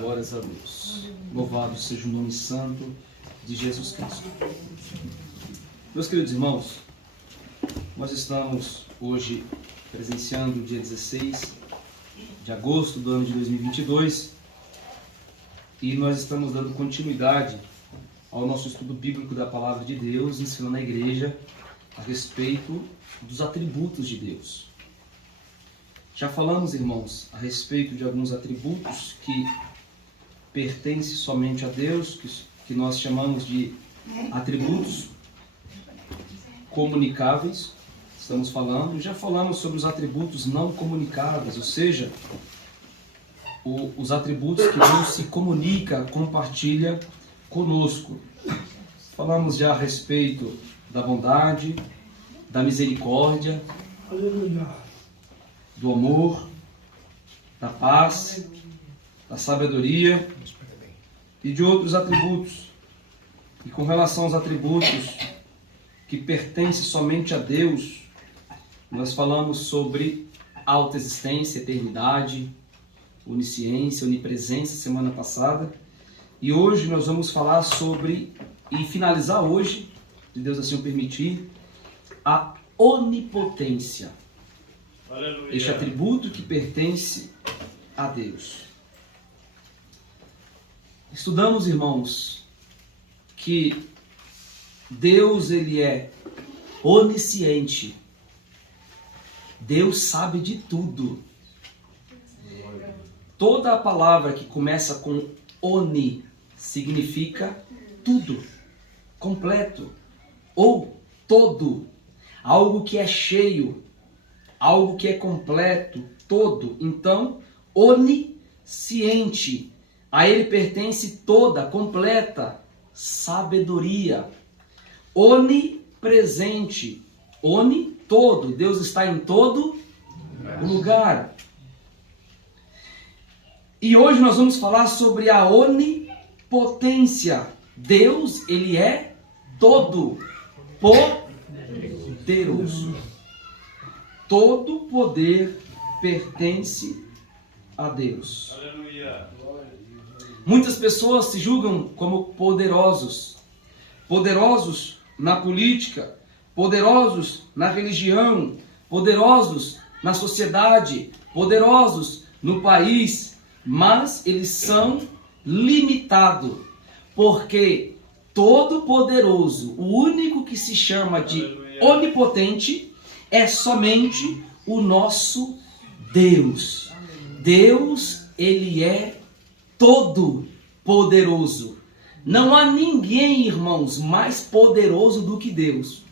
Glórias a Deus. Louvado seja o nome santo de Jesus Cristo. Meus queridos irmãos, nós estamos hoje presenciando o dia 16 de agosto do ano de 2022 e nós estamos dando continuidade ao nosso estudo bíblico da Palavra de Deus, ensinando a igreja a respeito dos atributos de Deus. Já falamos, irmãos, a respeito de alguns atributos que pertencem somente a Deus, que nós chamamos de atributos comunicáveis. Estamos falando, já falamos sobre os atributos não comunicáveis, ou seja, os atributos que Deus se comunica, compartilha conosco. Falamos já a respeito da bondade, da misericórdia, do amor, da paz, da sabedoria e de outros atributos. E com relação aos atributos que pertencem somente a Deus, nós falamos sobre autoexistência, eternidade, onisciência, onipresença semana passada. E hoje nós vamos falar sobre, e finalizar hoje, se Deus assim o permitir, a onipotência. Aleluia. Este atributo que pertence a Deus. Estudamos, irmãos, que Deus, ele é onisciente. Deus sabe de tudo. Toda a palavra que começa com oni significa tudo, completo ou todo, algo que é cheio, algo que é completo, todo. Então, onisciente, a ele pertence toda, completa sabedoria. Onipresente, oni, todo, Deus está em todo lugar. E hoje nós vamos falar sobre a onipotência. Deus, ele é todo poderoso. Todo poder pertence a Deus. Aleluia. Muitas pessoas se julgam como poderosos. Poderosos na política, poderosos na religião, poderosos na sociedade, poderosos no país, mas eles são limitados, porque todo poderoso, o único que se chama de onipotente, é somente o nosso Deus. Deus, ele é todo poderoso. Não há ninguém, irmãos, mais poderoso do que Deus.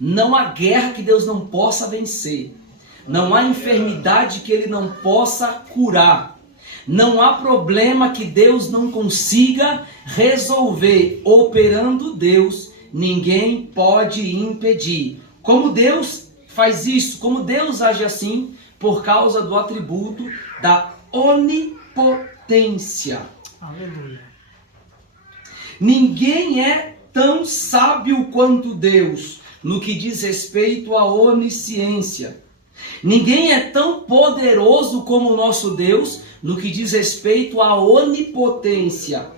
Não há guerra que Deus não possa vencer. Não há enfermidade que ele não possa curar. Não há problema que Deus não consiga resolver. Operando Deus, ninguém pode impedir. Como Deus faz isso? Como Deus age assim? Por causa do atributo da onipotência. Aleluia. Ninguém é tão sábio quanto Deus no que diz respeito à onisciência. Ninguém é tão poderoso como o nosso Deus no que diz respeito à onipotência.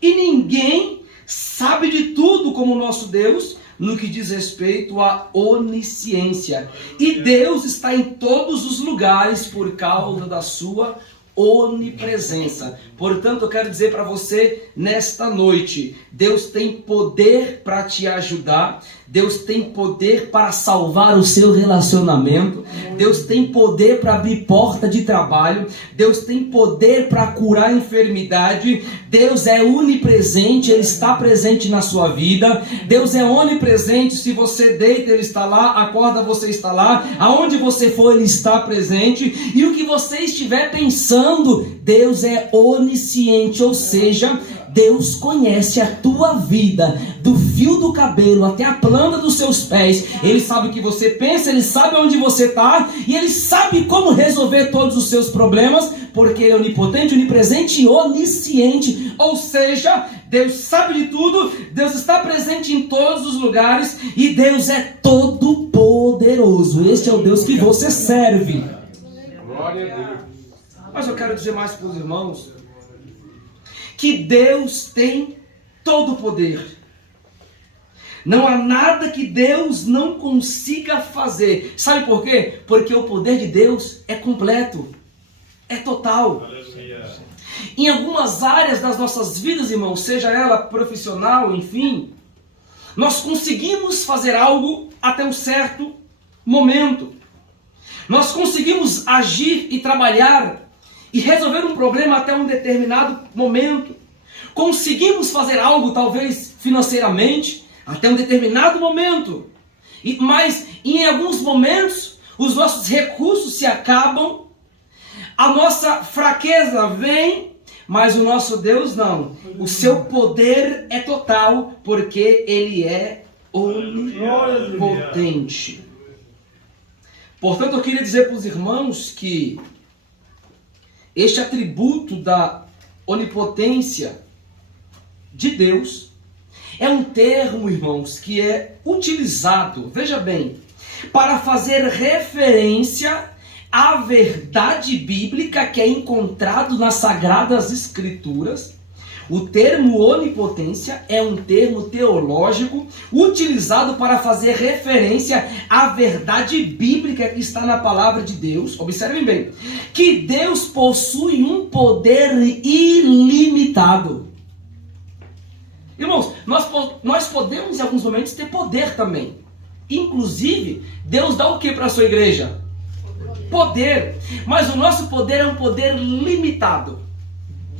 E ninguém sabe de tudo como o nosso Deus no que diz respeito à onisciência. E Deus está em todos os lugares por causa da sua onipresença. Portanto, eu quero dizer para você nesta noite, Deus tem poder para te ajudar, Deus tem poder para salvar o seu relacionamento, Deus tem poder para abrir porta de trabalho, Deus tem poder para curar a enfermidade, Deus é onipresente, Ele está presente na sua vida, Deus é onipresente, se você deita, Ele está lá, acorda, você está lá, aonde você for, Ele está presente, e o que você estiver pensando, Deus é onisciente, ou seja, Deus conhece a tua vida, do fio do cabelo até a planta dos seus pés. Ele sabe o que você pensa, Ele sabe onde você está, e Ele sabe como resolver todos os seus problemas, porque Ele é onipotente, onipresente e onisciente, ou seja, Deus sabe de tudo, Deus está presente em todos os lugares, e Deus é todo poderoso. Este é o Deus que você serve. Glória a Deus. Mas eu quero dizer mais para os irmãos que Deus tem todo o poder. Não há nada que Deus não consiga fazer. Sabe por quê? Porque o poder de Deus é completo, é total. Aleluia. Em algumas áreas das nossas vidas, irmãos, seja ela profissional, enfim, nós conseguimos fazer algo até um certo momento. Nós conseguimos agir e trabalhar e resolver um problema até um determinado momento. Conseguimos fazer algo, talvez financeiramente, até um determinado momento. Mas em alguns momentos, os nossos recursos se acabam, a nossa fraqueza vem, mas o nosso Deus não. O seu poder é total, porque Ele é onipotente. Portanto, eu queria dizer para os irmãos que este atributo da onipotência de Deus é um termo, irmãos, que é utilizado, veja bem, para fazer referência à verdade bíblica que é encontrado nas Sagradas Escrituras. O termo onipotência é um termo teológico utilizado para fazer referência à verdade bíblica que está na palavra de Deus. Observem bem, que Deus possui um poder ilimitado. Irmãos, nós podemos em alguns momentos ter poder também. Inclusive, Deus dá o que para a sua igreja? Poder. Mas o nosso poder é um poder limitado.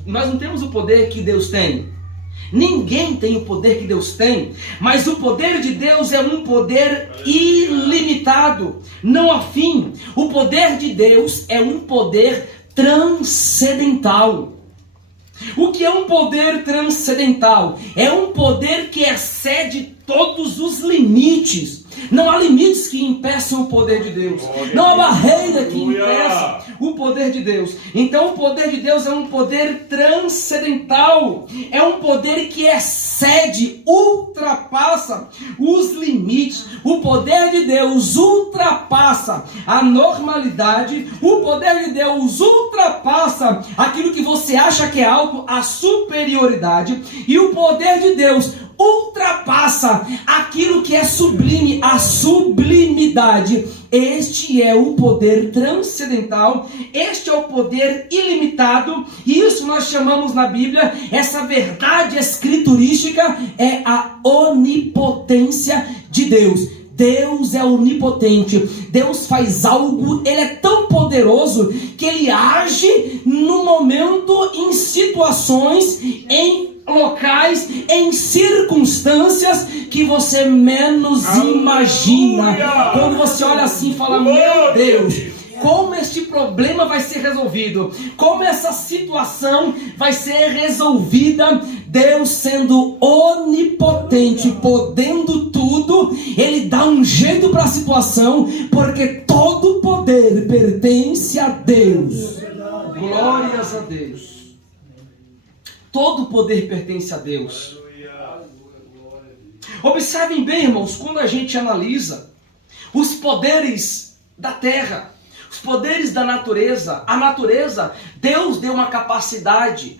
Nós não temos o poder que Deus tem. Ninguém tem o poder que Deus tem. Mas o poder de Deus é um poder ilimitado. Não há fim. O poder de Deus é um poder transcendental. O que é um poder transcendental? É um poder que excede todos os limites. Não há limites que impeçam o poder de Deus. Não há barreira que impeça o poder de Deus. Então o poder de Deus é um poder transcendental. É um poder que excede, ultrapassa os limites. O poder de Deus ultrapassa a normalidade. O poder de Deus ultrapassa aquilo que você acha que é algo, a superioridade. E o poder de Deus ultrapassa aquilo que é sublime, a sublimidade. Este é o poder transcendental, este é o poder ilimitado, e isso nós chamamos na Bíblia, essa verdade escriturística é a onipotência de Deus. Deus é onipotente, Deus faz algo, Ele é tão poderoso que Ele age no momento, em situações, em locais, em circunstâncias que você menos imagina. Quando você olha assim e fala, meu Deus, como este problema vai ser resolvido, como essa situação vai ser resolvida. Deus, sendo onipotente, podendo tudo, Ele dá um jeito para a situação, porque todo o poder pertence a Deus. Glórias a Deus. Todo o poder pertence a Deus. Observem bem, irmãos, quando a gente analisa os poderes da terra, os poderes da natureza, a natureza, Deus deu uma capacidade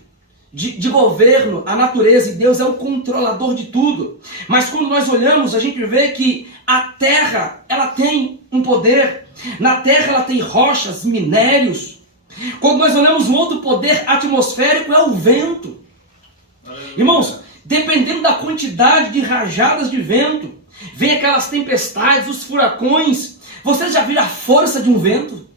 de governo à natureza, e Deus é o controlador de tudo. Mas quando nós olhamos, a gente vê que a terra, ela tem um poder. Na terra ela tem rochas, minérios. Quando nós olhamos um outro poder atmosférico, é o vento. Irmãos, dependendo da quantidade de rajadas de vento, vem aquelas tempestades, os furacões. Vocês já viram a força de um vento?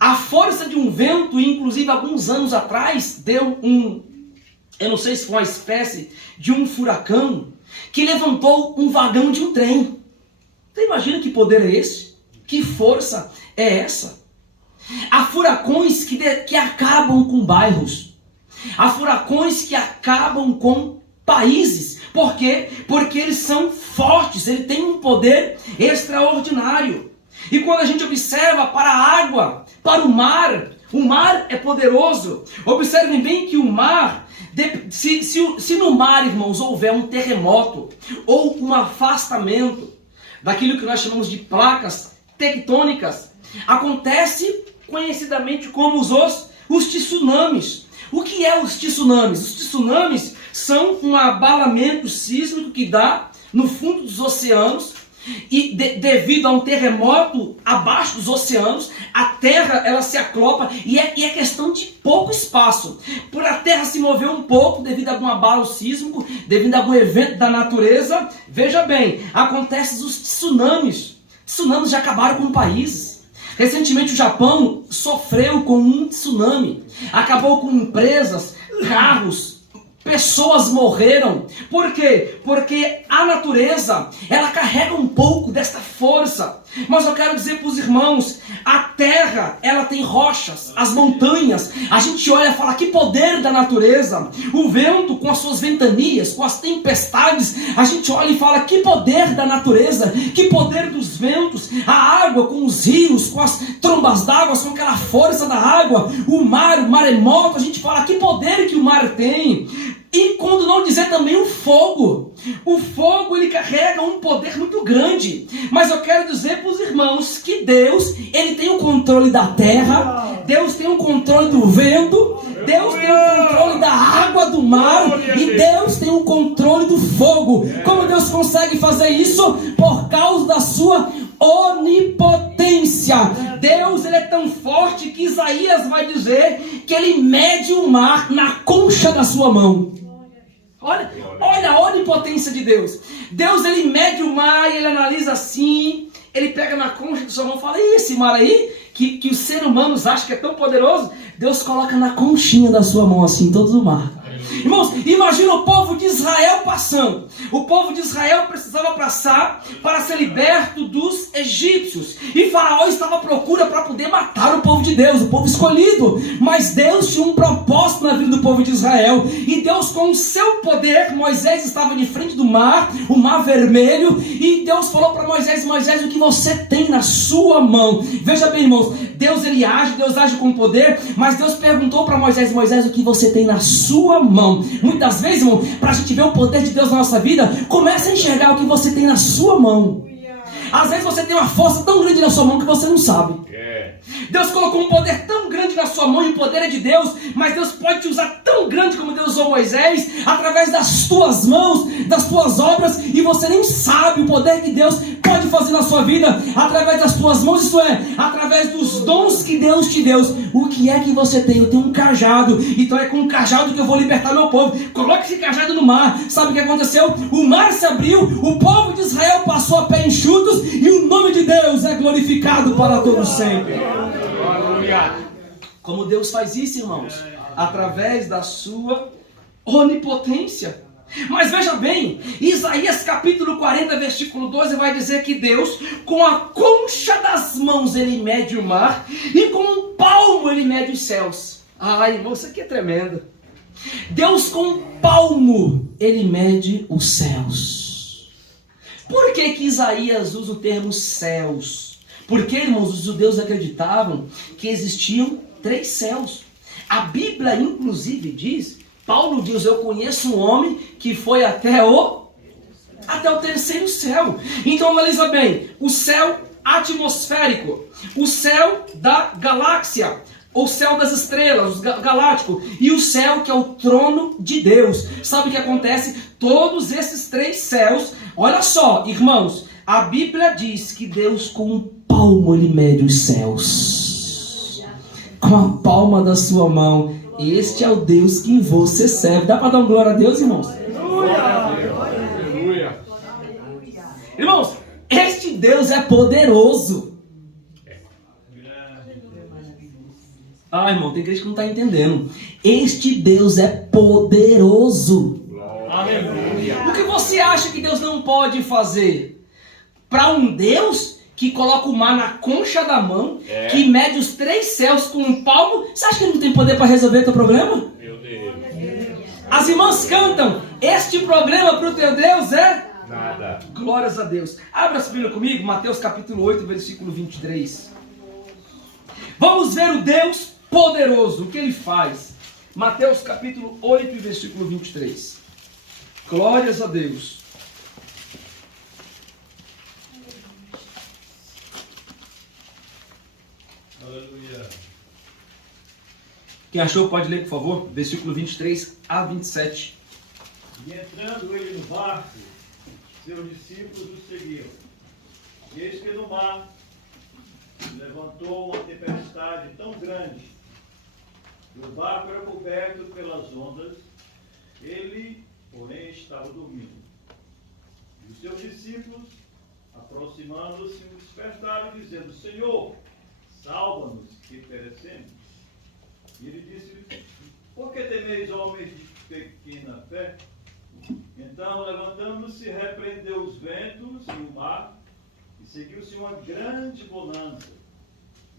A força de um vento, inclusive alguns anos atrás, deu eu não sei se foi uma espécie de um furacão, que levantou um vagão de um trem. Você imagina que poder é esse? Que força é essa? Há furacões que acabam com bairros. Há furacões que acabam com países. Por quê? Porque eles são fortes, eles têm um poder extraordinário. E quando a gente observa para a água, para o mar é poderoso. Observem bem que o mar, se no mar, irmãos, houver um terremoto ou um afastamento daquilo que nós chamamos de placas tectônicas, acontece conhecidamente como os tsunamis. O que é os tsunamis? Os tsunamis são um abalamento sísmico que dá no fundo dos oceanos e devido a um terremoto abaixo dos oceanos, a terra ela se aclopa e é questão de pouco espaço. Por a terra se mover um pouco devido a algum abalo sísmico, devido a algum evento da natureza, veja bem, acontecem os tsunamis. Tsunamis já acabaram com países. Recentemente o Japão sofreu com um tsunami, acabou com empresas, carros, pessoas morreram. Por quê? Porque a natureza, ela carrega um pouco desta força. Mas eu quero dizer para os irmãos, a terra, ela tem rochas, as montanhas. A gente olha e fala, que poder da natureza. O vento com as suas ventanias, com as tempestades. A gente olha e fala, que poder da natureza. Que poder dos ventos. A água com os rios, com as trombas d'água, com aquela força da água. O maremoto, a gente fala, que poder que o mar tem. E quando não dizer também o fogo. O fogo, ele carrega um poder muito grande. Mas eu quero dizer para os irmãos que Deus, ele tem o controle da terra. Deus tem o controle do vento. Deus tem o controle da água do mar. E Deus tem o controle do fogo. Como Deus consegue fazer isso? Por causa da sua onipotência. Deus, ele é tão forte que Isaías vai dizer que ele mede o mar na concha da sua mão. Olha a onipotência de Deus. Deus, ele mede o mar e ele analisa assim. Ele pega na concha da sua mão e fala, e esse mar aí, que os seres humanos acham que é tão poderoso, Deus coloca na conchinha da sua mão assim, todo o mar. Irmãos, imagina o povo de Israel passando. O povo de Israel precisava passar para ser liberto dos egípcios. E Faraó estava à procura para poder matar o povo de Deus, o povo escolhido. Mas Deus tinha um propósito na vida do povo de Israel. E Deus, com o seu poder, Moisés estava de frente do mar, o mar vermelho. E Deus falou para Moisés, Moisés, o que você tem na sua mão? Veja bem, irmãos, Deus age com poder. Mas Deus perguntou para Moisés, Moisés, o que você tem na sua mão? Muitas vezes, irmão, para a gente ver o poder de Deus na nossa vida, comece a enxergar o que você tem na sua mão. Às vezes você tem uma força tão grande na sua mão que você não sabe. Deus colocou um poder tão grande na sua mão, e o poder é de Deus, mas Deus pode te usar tão grande como Deus usou Moisés, através das tuas mãos, das tuas obras, e você nem sabe o poder que Deus pode fazer na sua vida, através das tuas mãos, isto é, através dos dons que Deus te deu. O que é que você tem? Eu tenho um cajado, então é com um cajado que eu vou libertar meu povo. Coloque esse cajado no mar. Sabe o que aconteceu? O mar se abriu, o povo de Israel passou a pé enxutos, e o nome de Deus é glorificado para todos sempre. Como Deus faz isso, irmãos? Através da sua onipotência. Mas veja bem, Isaías capítulo 40, versículo 12 vai dizer que Deus, com a concha das mãos ele mede o mar, e com um palmo ele mede os céus. Ai, irmão, isso aqui é tremendo. Deus, com um palmo ele mede os céus. Por que Isaías usa o termo céus? Porque, irmãos, os judeus acreditavam que existiam 3 céus. A Bíblia, inclusive, diz, Paulo diz, eu conheço um homem que foi até o 3º céu. Então, analisa bem, o céu atmosférico, o céu da galáxia, o céu das estrelas, o galáctico, e o céu que é o trono de Deus. Sabe o que acontece? Todos esses 3 céus, olha só, irmãos, a Bíblia diz que Deus com um palmo ele mede os céus. Com a palma da sua mão. Este é o Deus que você serve. Dá para dar uma glória a Deus, irmãos? Aleluia. Irmãos, este Deus é poderoso. Ah, irmão, tem crente que não está entendendo. Este Deus é poderoso. Aleluia. O que você acha que Deus não pode fazer? Para um Deus que coloca o mar na concha da mão, que mede os 3 céus com um palmo, você acha que ele não tem poder para resolver o teu problema? Meu Deus. As irmãs cantam, este problema para o teu Deus é nada. Glórias a Deus. Abra a Bíblia comigo, Mateus capítulo 8, versículo 23. Vamos ver o Deus poderoso, o que ele faz. Mateus capítulo 8, versículo 23. Glórias a Deus. Aleluia. Quem achou pode ler, por favor, versículo 23 a 27. E entrando ele no barco, seus discípulos o seguiam. E eis que no mar levantou uma tempestade tão grande, que o barco era coberto pelas ondas, ele, porém, estava dormindo. E os seus discípulos, aproximando-se, o despertaram, dizendo: Senhor, salva-nos, que perecemos. E ele disse: por que temeis, homens de pequena fé? Então, levantando-se, repreendeu os ventos e o mar, e seguiu-se uma grande bonança.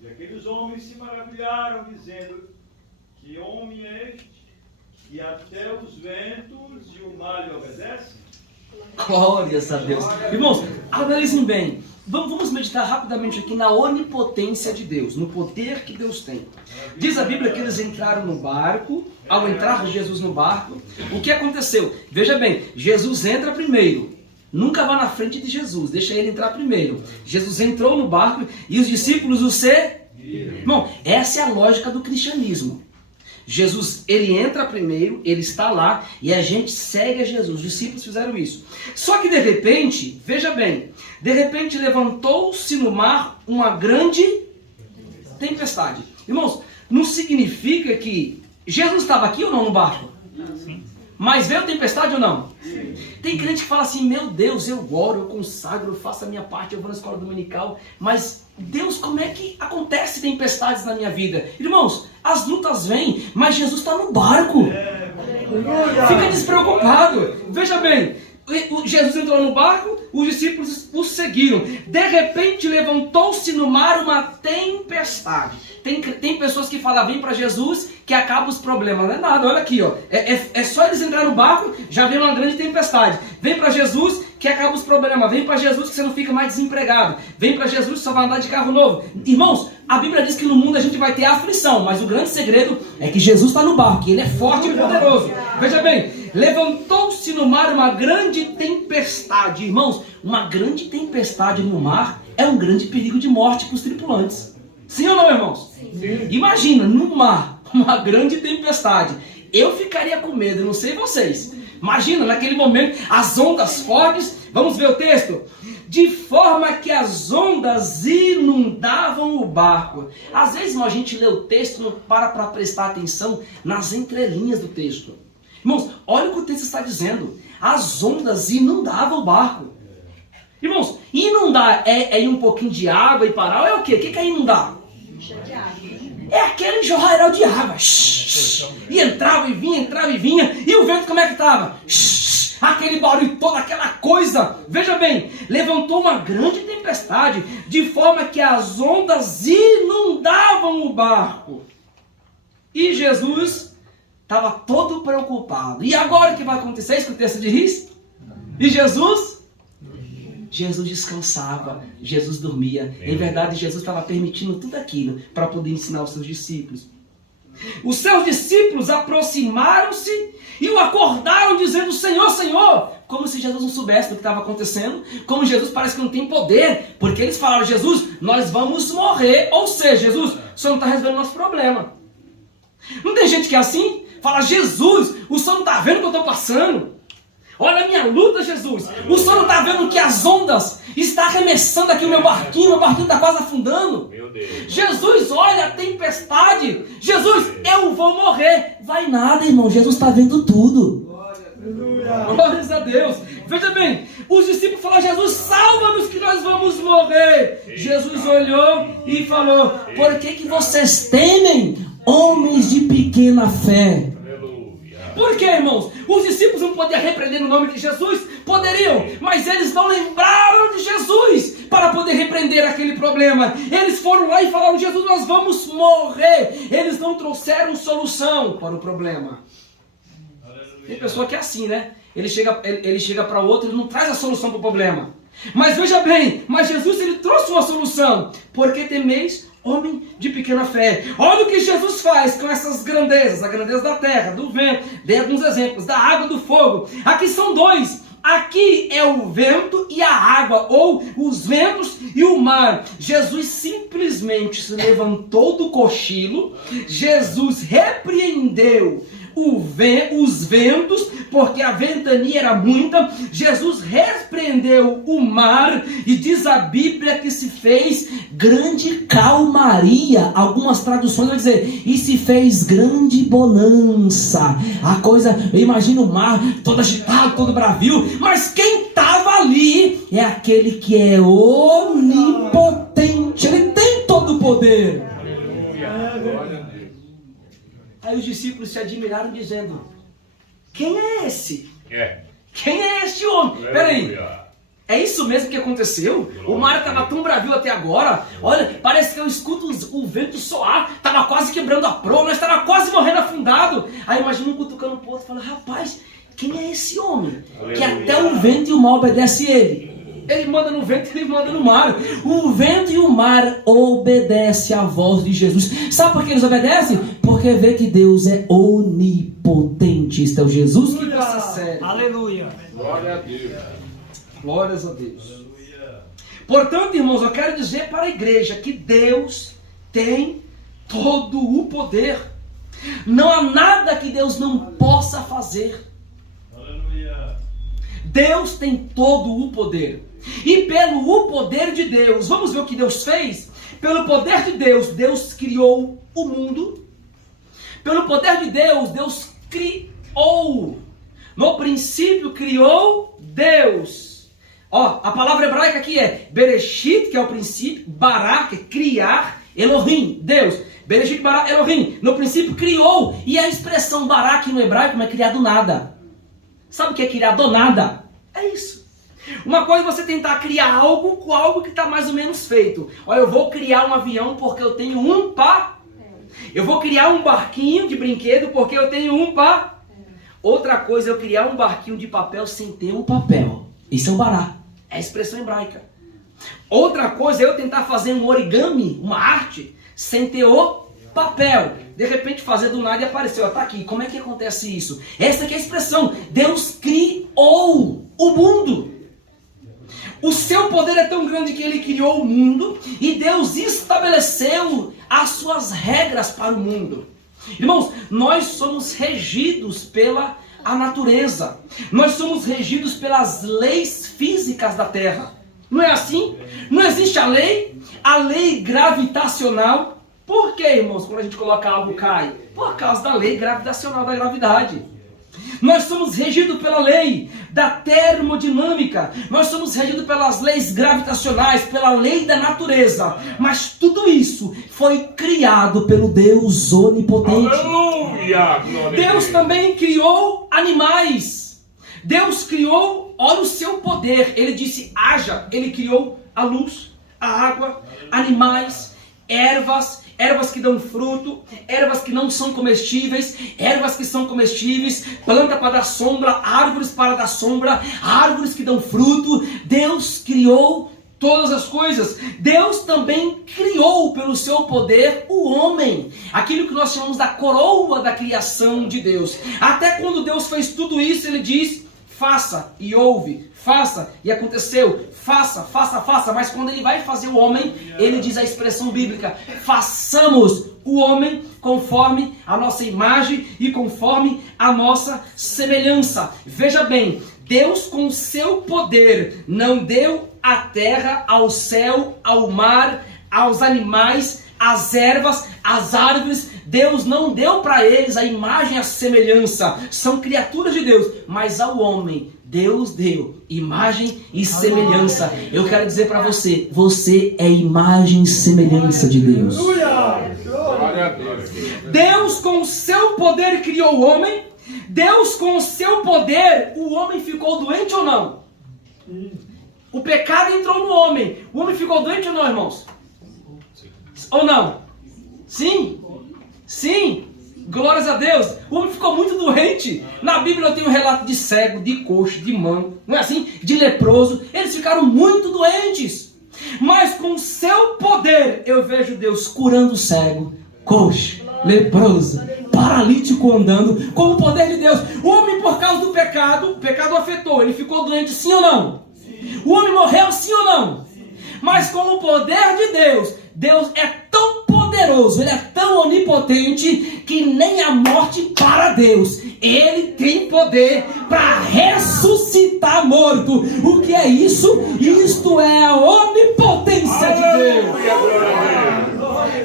E aqueles homens se maravilharam, dizendo: que homem é este, que até os ventos e o mar lhe obedecem? Glórias a Deus. Irmãos, analisem bem. Vamos meditar rapidamente aqui na onipotência de Deus, no poder que Deus tem. Diz a Bíblia que eles entraram no barco. Ao entrar Jesus no barco, o que aconteceu? Veja bem, Jesus entra primeiro. Nunca vá na frente de Jesus, deixa ele entrar primeiro. Jesus entrou no barco e os discípulos o seguiram. Irmão, essa é a lógica do cristianismo. Jesus, ele entra primeiro, ele está lá e a gente segue a Jesus. Os discípulos fizeram isso. Só que de repente, veja bem, de repente levantou-se no mar uma grande tempestade. Irmãos, não significa que Jesus estava aqui ou não no barco? Sim. Mas veio tempestade ou não? Sim. Tem crente que fala assim: meu Deus, eu oro, eu consagro, eu faço a minha parte, eu vou na escola dominical, mas Deus, como é que acontece tempestades na minha vida? Irmãos, as lutas vêm, mas Jesus está no barco. Fica despreocupado. Veja bem, Jesus entrou no barco, os discípulos o seguiram. De repente levantou-se no mar uma tempestade. Tem pessoas que falam: vem para Jesus que acaba os problemas. Não é nada, olha aqui, ó. É só eles entrarem no barco, já vem uma grande tempestade. Vem para Jesus que acaba os problemas. Vem para Jesus que você não fica mais desempregado. Vem para Jesus que só vai andar de carro novo. Irmãos, a Bíblia diz que no mundo a gente vai ter aflição, mas o grande segredo é que Jesus está no barco, que ele é forte e poderoso. Veja bem, levantou-se no mar uma grande tempestade. Irmãos, uma grande tempestade no mar é um grande perigo de morte para os tripulantes. Sim ou não, irmãos? Sim. Imagina, no mar, uma grande tempestade. Eu ficaria com medo, não sei vocês. Imagina, naquele momento, as ondas fortes. Vamos ver o texto? De forma que as ondas inundavam o barco. Às vezes, irmão, a gente lê o texto e não para prestar atenção nas entrelinhas do texto. Irmãos, olha o que o texto está dizendo. As ondas inundavam o barco. Irmãos, inundar é ir um pouquinho de água e parar? Ou é o quê? O que é inundar? É aquele jorrairal de água. E entrava e vinha. E o vento como é que estava? Aquele barulho todo, aquela coisa. Veja bem, levantou uma grande tempestade, de forma que as ondas inundavam o barco. E Jesus estava todo preocupado. E agora o que vai acontecer? Isso que o texto diz? E Jesus descansava, Jesus dormia. Em verdade, Jesus estava permitindo tudo aquilo para poder ensinar os seus discípulos. Os seus discípulos aproximaram-se e o acordaram dizendo: Senhor, Senhor. Como se Jesus não soubesse do que estava acontecendo. Como Jesus parece que não tem poder. Porque eles falaram: Jesus, nós vamos morrer. Ou seja, Jesus, o Senhor não está resolvendo nosso problema. Não tem gente que é assim? Fala: Jesus, o Senhor não está vendo o que eu estou passando? Olha a minha luta, Jesus. O Senhor não está vendo que as ondas estão arremessando aqui o meu barquinho está quase afundando. Meu Deus. Jesus, olha a tempestade. Jesus, eu vou morrer. Vai nada, irmão. Jesus está vendo tudo. Glórias a Deus. Veja bem, os discípulos falaram: Jesus, salva-nos que nós vamos morrer. Jesus olhou e falou: por que vocês temem, homens de pequena fé? Por que, irmãos? Os discípulos não podiam repreender no nome de Jesus? Poderiam, mas eles não lembraram de Jesus para poder repreender aquele problema. Eles foram lá e falaram: Jesus, nós vamos morrer. Eles não trouxeram solução para o problema. Tem pessoa que é assim, né? Ele chega para o outro e não traz a solução para o problema. Mas veja bem, mas Jesus, ele trouxe uma solução. Por que temeis, homem de pequena fé? Olha o que Jesus faz com essas grandezas. A grandeza da terra, do vento. Dei alguns exemplos. Da água, do fogo. Aqui são dois. Aqui é o vento e a água, ou os ventos e o mar. Jesus simplesmente se levantou do cochilo, Jesus repreendeu os ventos, porque a ventania era muita. Jesus repreendeu o mar e diz a Bíblia que se fez grande calmaria. Algumas traduções vão dizer, e se fez grande bonança. A coisa, eu imagino o mar todo agitado, todo bravio, mas quem estava ali é aquele que é onipotente, ele tem todo o poder. Aí os discípulos se admiraram dizendo, quem é esse? Quem é este homem? Peraí, é isso mesmo que aconteceu? O mar estava tão bravio até agora. Olha, parece que eu escuto o vento soar. Estava quase quebrando a proa, nós estava quase morrendo afundado. Aí imagina um cutucando pro outro, falando, rapaz, quem é esse homem? Que até o vento e o mar obedecem ele. Ele manda no vento, ele manda no mar. O vento e o mar obedecem à voz de Jesus. Sabe por que eles obedecem? Porque vê que Deus é onipotente. Este é o Jesus que você serve. Aleluia. Glória a Deus. Glórias a Deus. Portanto, irmãos, eu quero dizer para a igreja que Deus tem todo o poder. Não há nada que Deus não possa fazer. Aleluia. Deus tem todo o poder. E pelo poder de Deus, vamos ver o que Deus fez? Pelo poder de Deus, Deus criou o mundo. Pelo poder de Deus, Deus criou. No princípio criou Deus. Ó, a palavra hebraica aqui é Bereshit, que é o princípio, Bará, que é criar, Elohim, Deus. Bereshit, Bará, Elohim. No princípio criou. E a expressão Bará aqui no hebraico é criar do nada. Sabe o que é criar do nada? É isso. Uma coisa é você tentar criar algo com algo que está mais ou menos feito. Olha, eu vou criar um avião porque eu tenho um papel. Eu vou criar um barquinho de brinquedo porque eu tenho um papel. Outra coisa é eu criar um barquinho de papel sem ter o papel. Isso é o bará. É a expressão hebraica. Outra coisa é eu tentar fazer um origami, uma arte, sem ter o papel. De repente fazer do nada e apareceu. Está aqui. Como é que acontece isso? Essa aqui é a expressão. Deus criou o mundo. O seu poder é tão grande que ele criou o mundo e Deus estabeleceu as suas regras para o mundo. Irmãos, nós somos regidos pela natureza. Nós somos regidos pelas leis físicas da Terra. Não é assim? Não existe a lei gravitacional. Por que, irmãos, quando a gente coloca algo cai? Por causa da lei gravitacional da gravidade. Nós somos regidos pela lei da termodinâmica. Nós somos regidos pelas leis gravitacionais, pela lei da natureza. Mas tudo isso foi criado pelo Deus onipotente. Aleluia! Deus também criou animais. Deus criou, olha o seu poder. Ele disse, haja. Ele criou a luz, a água, animais, ervas que dão fruto, ervas que não são comestíveis, ervas que são comestíveis, planta para dar sombra, árvores para dar sombra, árvores que dão fruto. Deus criou todas as coisas. Deus também criou pelo seu poder o homem, aquilo que nós chamamos da coroa da criação de Deus. Até quando Deus fez tudo isso, ele diz, faça e houve, faça e aconteceu, faça, mas quando ele vai fazer o homem, ele diz a expressão bíblica, façamos o homem conforme a nossa imagem e conforme a nossa semelhança. Veja bem, Deus com o seu poder não deu a terra, ao céu, ao mar, aos animais, as ervas, as árvores. Deus não deu para eles a imagem e a semelhança. São criaturas de Deus. Mas ao homem, Deus deu imagem e semelhança. Eu quero dizer para você, você é imagem e semelhança de Deus. Deus com o seu poder criou o homem. Deus com o seu poder, o homem ficou doente ou não? O pecado entrou no homem. O homem ficou doente ou não, irmãos? Ou não? Sim? Sim? Glórias a Deus. O homem ficou muito doente. Na Bíblia eu tenho um relato de cego, de coxo, de manco, não é assim? De leproso. Eles ficaram muito doentes. Mas com o seu poder eu vejo Deus curando cego, coxo, leproso, paralítico andando, com o poder de Deus. O homem, por causa do pecado, o pecado afetou, ele ficou doente sim ou não? Sim. O homem morreu sim ou não? Sim. Mas com o poder de Deus, Deus é tão poderoso, ele é tão onipotente, que nem a morte para Deus. Ele tem poder para ressuscitar morto. O que é isso? Isto é a onipotência de Deus.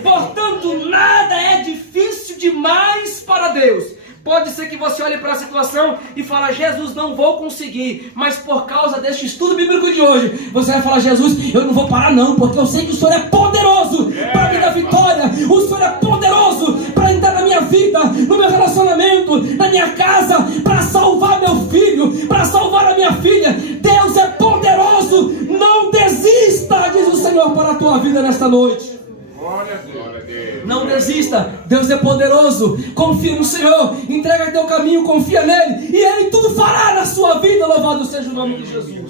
Portanto, nada é difícil demais para Deus. Pode ser que você olhe para a situação e fale: Jesus, não vou conseguir. Mas por causa deste estudo bíblico de hoje, você vai falar: Jesus, eu não vou parar não, porque eu sei que o Senhor é poderoso para me dar vitória. O Senhor é poderoso para entrar na minha vida, no meu relacionamento, na minha casa, para salvar meu filho, para salvar a minha filha. Deus é poderoso. Não desista, diz o Senhor, para a tua vida nesta noite. Não desista, Deus é poderoso. Confia no Senhor, entrega teu caminho, confia nele, e ele tudo fará na sua vida. Louvado seja o nome de Jesus.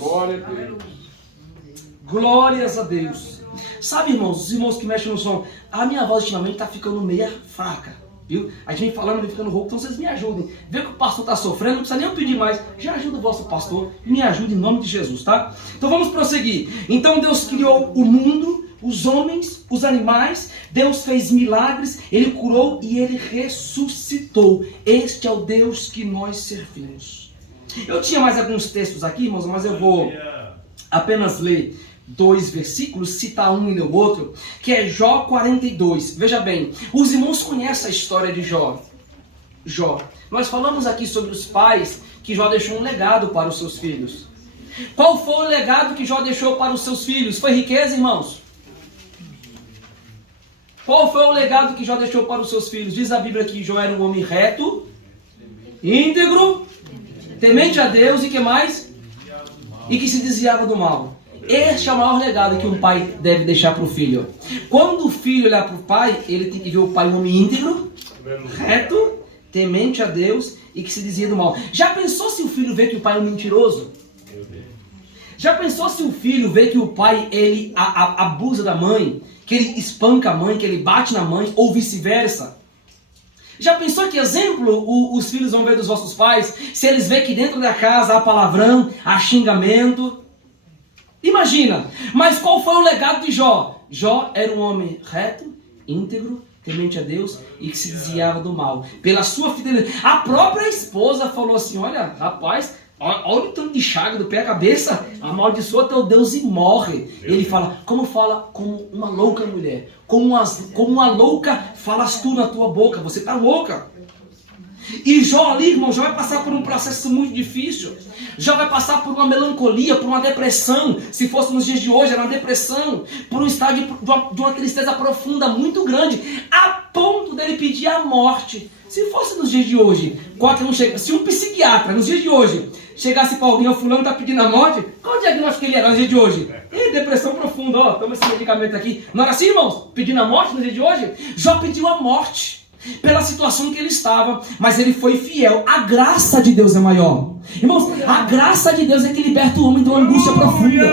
Glórias a Deus. Sabe, irmãos, os irmãos que mexem no som, a minha voz ultimamente está ficando meia fraca, viu? A gente vem falando, vem ficando rouco, então vocês me ajudem. Vê que o pastor está sofrendo, não precisa nem eu pedir mais. Já ajuda o vosso pastor, me ajude em nome de Jesus, tá? Então vamos prosseguir. Então Deus criou o mundo, os homens, os animais. Deus fez milagres, Ele curou e Ele ressuscitou. Este é o Deus que nós servimos. Eu tinha mais alguns textos aqui, irmãos, mas eu vou apenas ler 2 versículos, citar um e ler o outro, que é Jó 42. Veja bem, os irmãos conhecem a história de Jó. Nós falamos aqui sobre os pais, que Jó deixou um legado para os seus filhos. Qual foi o legado que Jó deixou para os seus filhos? Foi riqueza, irmãos? Qual foi o legado que Jó deixou para os seus filhos? Diz a Bíblia que Jó era um homem reto, íntegro, temente a Deus e que mais? E que se desviava do mal. Este é o maior legado que um pai deve deixar para o filho. Quando o filho olhar para o pai, ele tem que ver o pai um homem íntegro, reto, temente a Deus e que se desvia do mal. Já pensou se o filho vê que o pai é um mentiroso? Já pensou se o filho vê que o pai ele abusa da mãe, que ele espanca a mãe, que ele bate na mãe, ou vice-versa? Já pensou que exemplo os filhos vão ver dos vossos pais, se eles veem que dentro da casa há palavrão, há xingamento? Imagina, mas qual foi o legado de Jó? Jó era um homem reto, íntegro, temente a Deus e que se desviava do mal. Pela sua fidelidade. A própria esposa falou assim: olha, rapaz, olha o tanto de chaga do pé à cabeça, amaldiçoa teu Deus e morre. Ele fala como uma louca mulher, como uma louca falas tu na tua boca, você está louca. E Jó ali, irmão, Jó vai passar por um processo muito difícil. Jó vai passar por uma melancolia, por uma depressão. Se fosse nos dias de hoje, era uma depressão. Por um estado de uma tristeza profunda, muito grande, a ponto dele pedir a morte. Se fosse nos dias de hoje, se um psiquiatra nos dias de hoje chegasse para alguém: o fulano está pedindo a morte, qual o diagnóstico que ele era nos dias de hoje? Depressão profunda, ó, toma esse medicamento aqui. Não era assim, irmãos? Pedindo a morte nos dias de hoje? Jó pediu a morte pela situação que ele estava, mas ele foi fiel. A graça de Deus é maior. Irmãos, a graça de Deus é que liberta o homem de uma angústia profunda.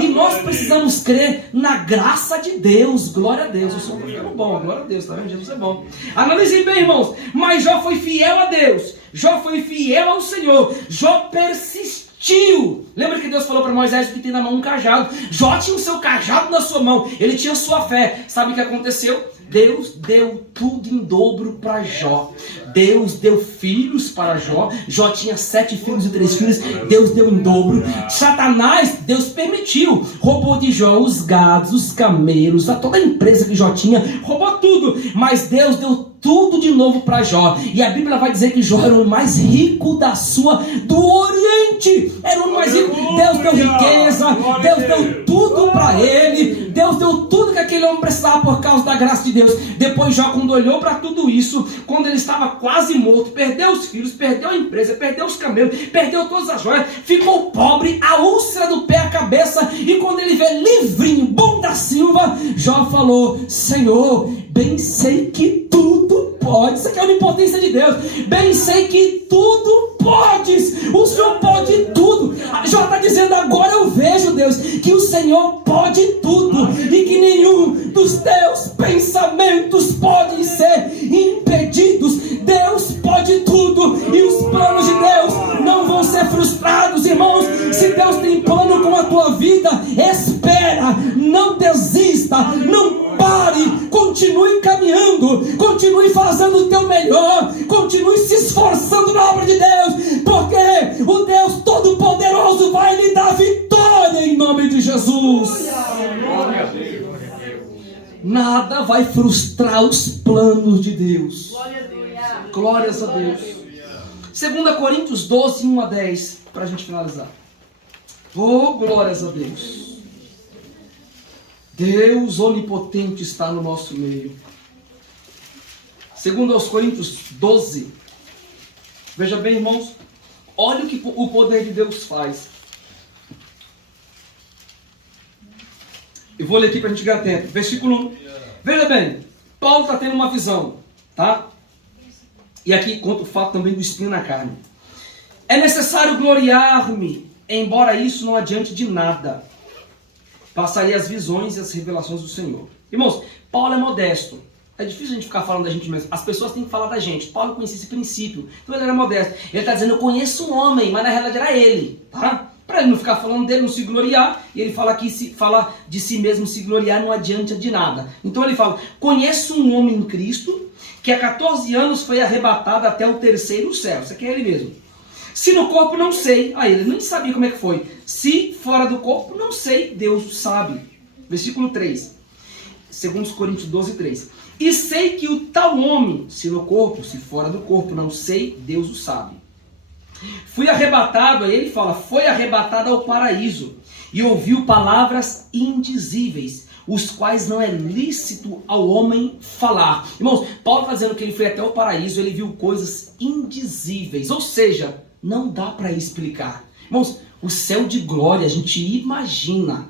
E nós precisamos crer na graça de Deus. Glória a Deus. O som está ficando bom. Glória a Deus, tá vendo? Jesus é bom. Analisem bem, irmãos. Mas Jó foi fiel a Deus. Jó foi fiel ao Senhor. Jó persistiu. Lembra que Deus falou para Moisés que tem na mão um cajado? Jó tinha o seu cajado na sua mão. Ele tinha sua fé. Sabe o que aconteceu? Deus deu tudo em dobro para Jó. Deus deu filhos para Jó. Jó tinha 7 filhos e 3 filhos. Deus deu em dobro. Satanás, Deus permitiu. Roubou de Jó os gados, os camelos, toda a empresa que Jó tinha. Roubou tudo. Mas Deus deu tudo de novo para Jó. E a Bíblia vai dizer que Jó era o mais rico do Oriente. Era o mais rico. Deus deu riqueza. Deus deu tudo para ele. Deus deu tudo que aquele homem precisava por causa da graça de Deus. Depois Jó, quando olhou para tudo isso, quando ele estava quase morto, perdeu os filhos, perdeu a empresa, perdeu os camelos, perdeu todas as joias, ficou pobre, a úlcera do pé à cabeça. E quando ele vê livrinho, bom da Silva, Jó falou: Senhor, bem sei que tudo pode. Isso aqui é a onipotência de Deus. Bem sei que tudo podes. O Senhor pode tudo. Jó está dizendo: agora eu vejo, Deus, que o Senhor pode tudo e que nenhum dos teus pensamentos podem ser impedidos. Deus pode tudo e os planos de Deus não vão ser frustrados, irmãos. Se Deus tem plano com a tua vida, espera, não desista, não pare, continue caminhando, continue fazendo o teu melhor, continue se esforçando na obra de Deus, porque o Deus Todo-Poderoso vai lhe dar vitória em nome de Jesus. Nada vai frustrar os planos de Deus. Glórias a Deus. 2 Coríntios 12, 1 a 10, para a gente finalizar. Oh, glórias a Deus. Deus onipotente está no nosso meio. 2 Coríntios 12. Veja bem, irmãos. Olha o que o poder de Deus faz. Eu vou ler aqui para a gente ficar atento. Versículo 1. Veja bem, Paulo está tendo uma visão, tá? E aqui conta o fato também do espinho na carne. É necessário gloriar-me, embora isso não adiante de nada. Passarei as visões e as revelações do Senhor. Irmãos, Paulo é modesto. É difícil a gente ficar falando da gente mesmo. As pessoas têm que falar da gente. Paulo conhecia esse princípio. Então ele era modesto. Ele está dizendo, eu conheço um homem, mas na realidade era ele, tá? Para ele não ficar falando dele, não se gloriar, e ele fala que se fala de si mesmo se gloriar não adianta de nada. Então ele fala, conheço um homem em Cristo, que há 14 anos foi arrebatado até o terceiro céu. Isso aqui é ele mesmo. Se no corpo, não sei. Aí ele nem sabia como é que foi. Se fora do corpo, não sei. Deus sabe. Versículo 3. 2 Coríntios 12, 3. E sei que o tal homem, se no corpo, se fora do corpo, não sei, Deus o sabe. Fui arrebatado, aí ele fala, foi arrebatado ao paraíso e ouviu palavras indizíveis, os quais não é lícito ao homem falar. Irmãos, Paulo está dizendo que ele foi até o paraíso, ele viu coisas indizíveis, ou seja, não dá para explicar. Irmãos, o céu de glória a gente imagina.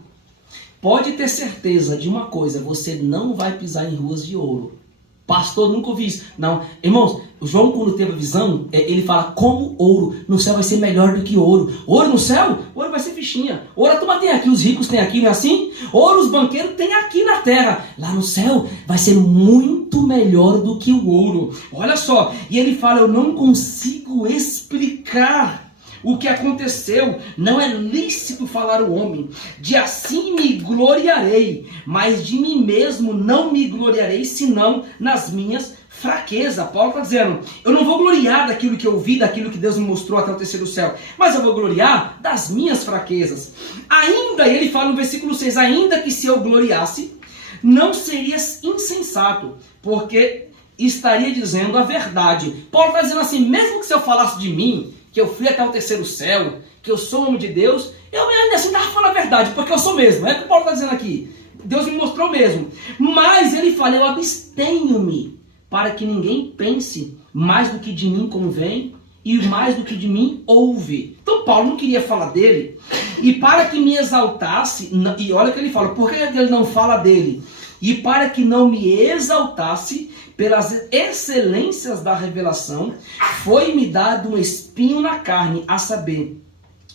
Pode ter certeza de uma coisa, você não vai pisar em ruas de ouro. Pastor, nunca ouvi isso. Não, irmãos, o João quando teve a visão, ele fala, como ouro, no céu vai ser melhor do que ouro. Ouro no céu? Ouro vai ser fichinha. Ouro a turma tem aqui, os ricos tem aqui, não é assim? Ouro os banqueiros tem aqui na terra. Lá no céu vai ser muito melhor do que o ouro. Olha só, e ele fala, eu não consigo explicar o que aconteceu, não é lícito falar o homem, de assim me gloriarei, mas de mim mesmo não me gloriarei, senão nas minhas fraquezas. Paulo está dizendo, eu não vou gloriar daquilo que eu vi, daquilo que Deus me mostrou até o terceiro céu, mas eu vou gloriar das minhas fraquezas. Ainda, ele fala no versículo 6, ainda que se eu gloriasse, não seria insensato, porque estaria dizendo a verdade. Paulo está dizendo assim, mesmo que se eu falasse de mim, que eu fui até o terceiro céu, que eu sou homem de Deus, eu ainda assim estava falando a verdade, porque eu sou mesmo. É o que o Paulo está dizendo aqui. Deus me mostrou mesmo. Mas ele fala, eu abstenho-me, para que ninguém pense mais do que de mim convém e mais do que de mim ouve. Então Paulo não queria falar dele, e para que me exaltasse, e olha o que ele fala, por que ele não fala dele? E para que não me exaltasse pelas excelências da revelação, foi-me dado um espinho na carne, a saber,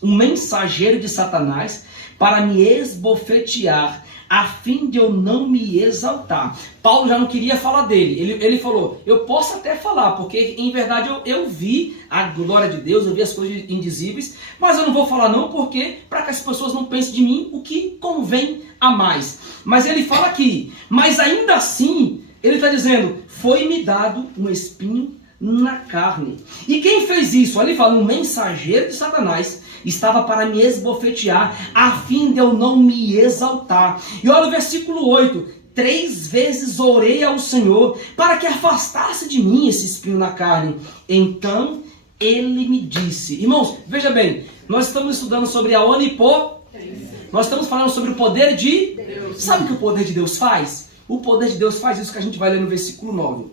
um mensageiro de Satanás, para me esbofetear, a fim de eu não me exaltar. Paulo já não queria falar dele. Ele falou, eu posso até falar, porque em verdade eu vi a glória de Deus, eu vi as coisas indizíveis, mas eu não vou falar não, porque para que as pessoas não pensem de mim o que convém a mais. Mas ele fala aqui, mas ainda assim, ele está dizendo, foi-me dado um espinho na carne. E quem fez isso? Ele fala, um mensageiro de Satanás estava para me esbofetear, a fim de eu não me exaltar. E olha o versículo 8, 3 vezes orei ao Senhor, para que afastasse de mim esse espinho na carne. Então ele me disse, irmãos, veja bem, nós estamos estudando sobre a onipotência. Nós estamos falando sobre o poder de Deus. Sabe o que o poder de Deus faz? O poder de Deus faz isso que a gente vai ler no versículo 9.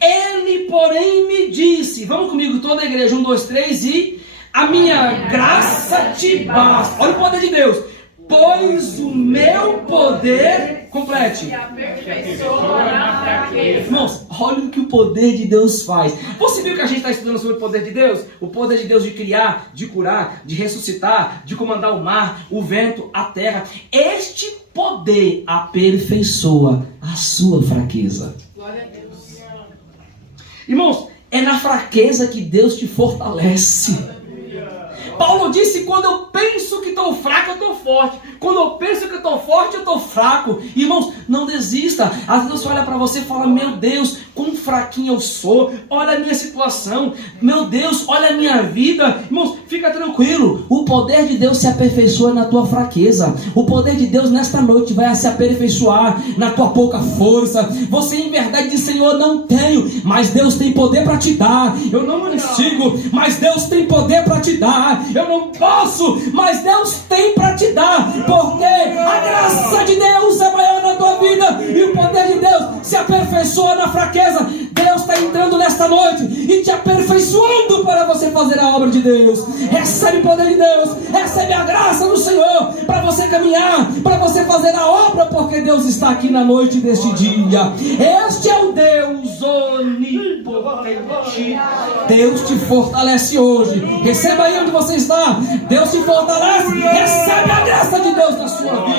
Ele, porém, me disse, vamos comigo toda a igreja, 1, 2, 3 e... A minha graça te basta. Olha o poder de Deus. Pois o meu poder... Complete. Irmãos, olha o que o poder de Deus faz. Você viu que a gente está estudando sobre o poder de Deus? O poder de Deus de criar, de curar, de ressuscitar, de comandar o mar, o vento, a terra. Este poder aperfeiçoa a sua fraqueza. Glória a Deus. Irmãos, é na fraqueza que Deus te fortalece. Paulo disse, quando eu penso que estou fraco, eu estou forte. Quando eu penso que eu estou forte, eu estou fraco. Irmãos, não desista. Às vezes você olha para você e fala, meu Deus, quão fraquinho eu sou. Olha a minha situação. Meu Deus, olha a minha vida. Irmãos, fica tranquilo. O poder de Deus se aperfeiçoa na tua fraqueza. O poder de Deus nesta noite vai se aperfeiçoar na tua pouca força. Você em verdade diz, Senhor, não tenho, mas Deus tem poder para te dar. Eu não consigo, mas Deus tem poder para te dar. Eu não posso, mas Deus tem para te dar. Porque a graça de Deus é maior na tua vida e o poder de Deus se aperfeiçoa na fraqueza. Deus está entrando nesta noite e te aperfeiçoando para você fazer a obra de Deus. Recebe o poder de Deus, recebe a graça do Senhor para você caminhar, para você fazer a obra, porque Deus está aqui na noite deste dia. Este é o Deus onipotente. Deus te fortalece hoje. Receba aí onde você está. Deus te fortalece. Recebe a graça de Deus na sua vida.